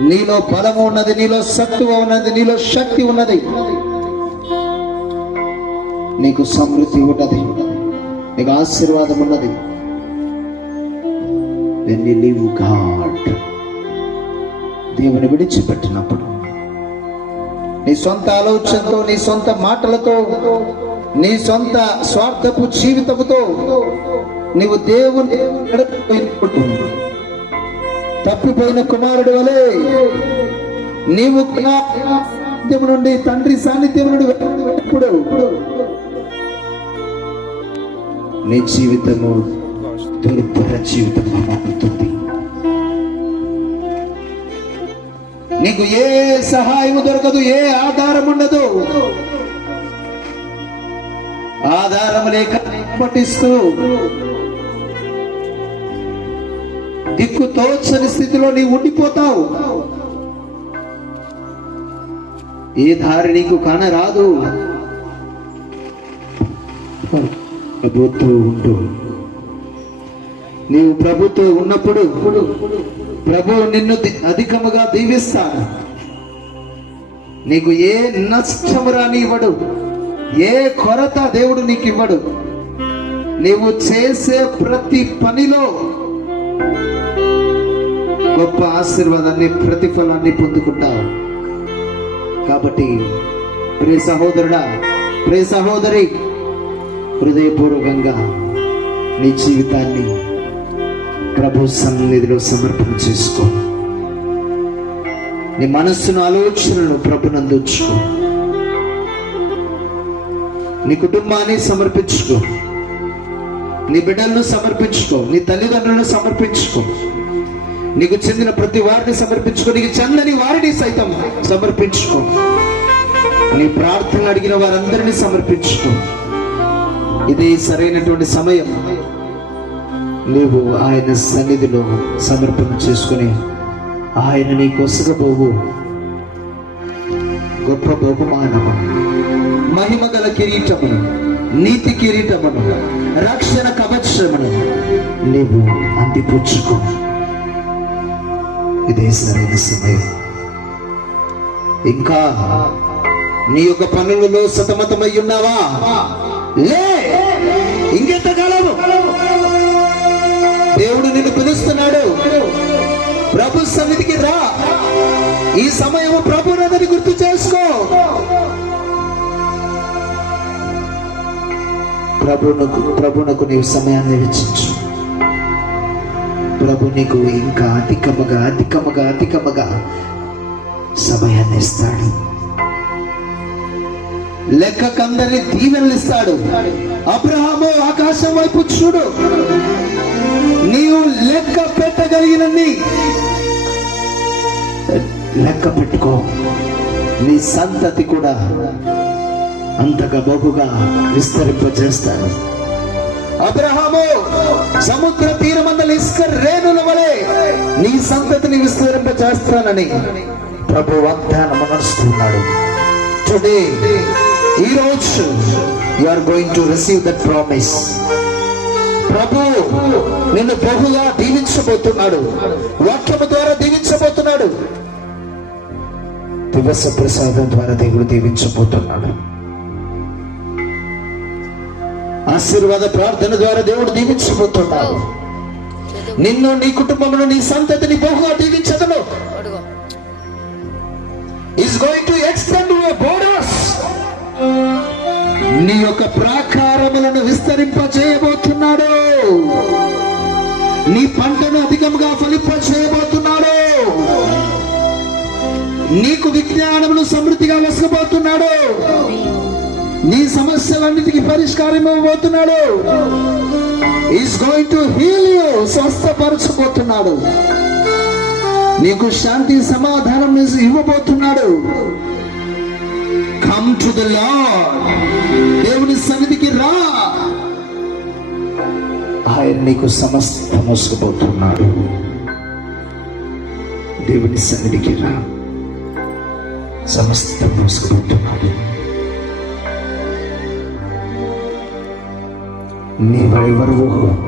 నీలో బలము ఉన్నది నీలో సత్తువ ఉన్నది నీలో శక్తి ఉన్నది. నీకు సమృద్ధి ఉన్నది నీకు ఆశీర్వాదం ఉన్నది. Leave God. దేవుని విడిచిపెట్టినప్పుడు నీ సొంత ఆలోచనతో నీ సొంత మాటలతో నీ సొంత స్వార్థపు జీవితముతో నీవు దేవుని తప్పిపోయిన కుమారుడు వలె నీవు సాన్నిధ్యం నుండి తండ్రి సాన్నిధ్యం నుండి వెళ్ళినప్పుడు నీ జీవితము దుర్భర జీవితం మారుతుంది. నీకు ఏ సహాయము దొరకదు ఏ ఆధారం ఉండదు. ఆధారం లేక పట్టిస్తూ దిక్కు తోచని స్థితిలో నీవు ఉండిపోతావు. ఏ దారి నీకు కానరాదు. ప్రభుత్వం ఉండు. నీవు ప్రభుత్వం ఉన్నప్పుడు ప్రభు నిన్ను అధికముగా దీవిస్తాడు. నీకు ఏ నష్టము రాని ఇవ్వడు ఏ కొరత దేవుడు నీకు ఇవ్వడు నీవు చేసే ప్రతి పనిలో గొప్ప ఆశీర్వాదాన్ని ప్రతిఫలాన్ని పొందుకుంటావు. కాబట్టి ప్రే సహోదరుడా ప్రే సహోదరి హృదయపూర్వకంగా నీ జీవితాన్ని ప్రభు సన్నిధిలో సమర్పణ చేసుకో. నీ మనస్సును ఆలోచనను ప్రభు నందుకో నీ కుటుంబాన్ని సమర్పించుకో. నీ బిడ్డలను సమర్పించుకో. నీ తల్లిదండ్రులను సమర్పించుకో. నీకు చెందిన ప్రతి వారిని సమర్పించుకో. నీకు చెందని వారిని సైతం సమర్పించుకో. నీ ప్రార్థనలు అడిగిన వారందరినీ సమర్పించుకో. ఇది సరైనటువంటి సమయం. నీవు ఆయన సన్నిధిలో సమర్పణ చేసుకుని ఆయన నీ కొసగబోవు గొప్ప బహుమానము. మహిమ గల కిరీటమును నీతి కిరీటమును రక్షణ కవచమును నీవు అందిపుచ్చుకో. ఇదే సరైన సమయం. ఇంకా నీ యొక్క పనులలో సతమతమై ఉన్నావా? లే ఇంకెంతకాలము? దేవుడు నిన్ను పిలుస్తున్నాడు. ప్రభు సన్నిధికి రా. ఈ సమయము ప్రభు ప్రభునకు ప్రభునకు నీవు సమయాన్ని వెచ్చించు. ప్రభు నీకు ఇంకా అధికముగా అధికముగా అధికముగా సమయాన్ని ఇస్తాడు. లెక్కకందరి దీవెనలు ఇస్తాడు అబ్రహాము ఆకాశం వైపు చూడు. నీవు లెక్క పెట్టగలిగినన్ని. లెక్క పెట్టుకో. నీ సంతతి కూడా అంతగా బహుగా విస్తరింపజేస్తాడు అబ్రహాము సముద్ర తీరమందల ఇసుక రేణుల వలె నీ సంతతిని విస్తరింప చేస్తానని ప్రభు వాగ్దానం నడుస్తున్నాడు. టుడే ఈ రోజు you are going to receive that promise ప్రభు నిన్ను బహుగా దీవించబోతున్నాడు. వాక్యము ద్వారా దీవించబోతున్నాడు. దివస ప్రసాదం ద్వారా దేవుడు దీవించబోతున్నాడు. ఆశీర్వాద ప్రార్థన ద్వారా దేవుడు దీవించబోతున్నాడు. నిన్ను నీ కుటుంబమును నీ సంతతిని బహుగా దీవించదను is going to extend your borders నీ యొక్క ప్రాకారములను విస్తరింప చేయబోతున్నాడు నీ పంటను అధికంగా ఫలింప చేయబోతున్నాడు నీకు విజ్ఞానమును సమృద్ధిగా వసకబోతున్నాడు నీ సమస్యలన్నిటికీ పరిష్కారం ఇవ్వబోతున్నాడు is going to heal you స్వస్థపరచబోతున్నాడు. నీకు శాంతి సమాధానం ఇవ్వబోతున్నాడు. కమ్ టు ద లార్డ్ దేవుని సన్నిధికి రా. ఆయన నీకు సమస్త మోసుకుపోతున్నాడు. దేవుని సన్నిధికి రా. సమస్త మోసుకుపోతున్నాడు. నీవెవరు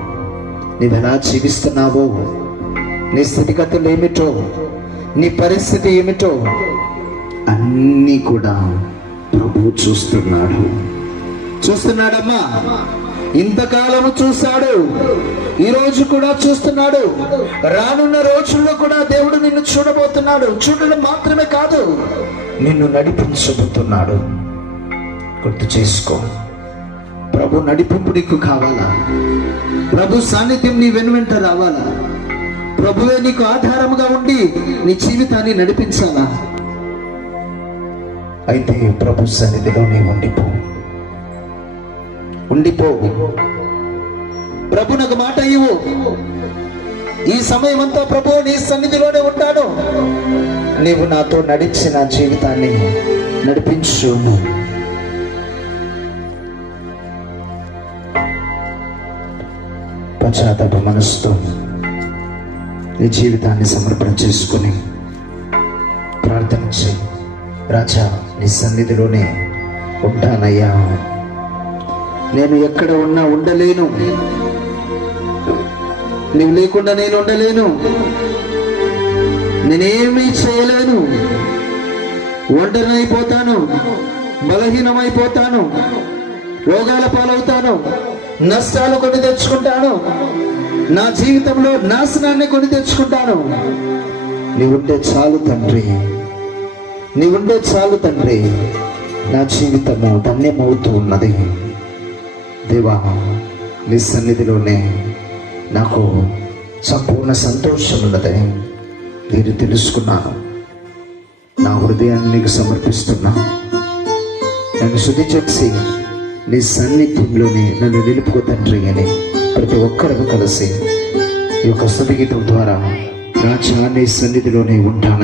నీవెలా జీవిస్తున్నావో నీ స్థితిగతులు ఏమిటో నీ పరిస్థితి ఏమిటో అన్నీ కూడా ప్రభు చూస్తున్నాడు. చూస్తున్నాడమ్మా. ఇంతకాలము చూశాడు. ఈ రోజు కూడా చూస్తున్నాడు. రానున్న రోజుల్లో కూడా దేవుడు నిన్ను చూడబోతున్నాడు. చూడడం మాత్రమే కాదు నిన్ను నడిపించబోతున్నాడు. గుర్తు చేసుకో. ప్రభు నడిపింపు నీకు కావాలా? ప్రభు సాన్నిధ్యం నీ వెనువెంట రావాలా? ప్రభువే నీకు ఆధారముగా ఉండి నీ జీవితాన్ని నడిపించాలా? అయితే ప్రభు సన్నిధిలో నీ ఉండిపో. ఉండిపో. ప్రభు నాకు మాట ఇవ్వు. ఈ సమయం అంతా ప్రభు నీ సన్నిధిలోనే ఉంటాను. నీవు నాతో నడిచి నా జీవితాన్ని నడిపించు. పశ్చాత్తాప మనసుతో నీ జీవితాన్ని సమర్పణ చేసుకుని ప్రార్థన చేయి. రాజా నీ సన్నిధిలోనే ఉంటానయ్యా. నేను ఎక్కడ ఉన్నా ఉండలేను. నువ్వు లేకుండా నేను ఉండలేను. నేనేమీ చేయలేను. ఒంటరినైపోతాను. బలహీనమైపోతాను. రోగాల పాలవుతాను. నష్టాలు కొని తెచ్చుకుంటాను. నా జీవితంలో నాశనాన్ని కొని తెచ్చుకుంటాను. నీవుంటే చాలు తండ్రి. నీవుంటే చాలు తండ్రి. నా జీవితము ధన్యమవుతూ ఉన్నది. దేవా నీ సన్నిధిలోనే నాకు సంపూర్ణ సంతోషం ఉన్నది. నేను తెలుసుకున్నాను. నా హృదయాన్ని నీకు సమర్పిస్తున్నా. నన్ను శుద్ధి చేసి నీ సన్నిధ్యంలోనే నన్ను నిలుపుకో తండ్రి అని ప్రతి ఒక్కరూ కలిసి ఈ యొక్క స్థుతి ద్వారా రాజా నీ సన్నిధిలోనే ఉంటానయ్యా.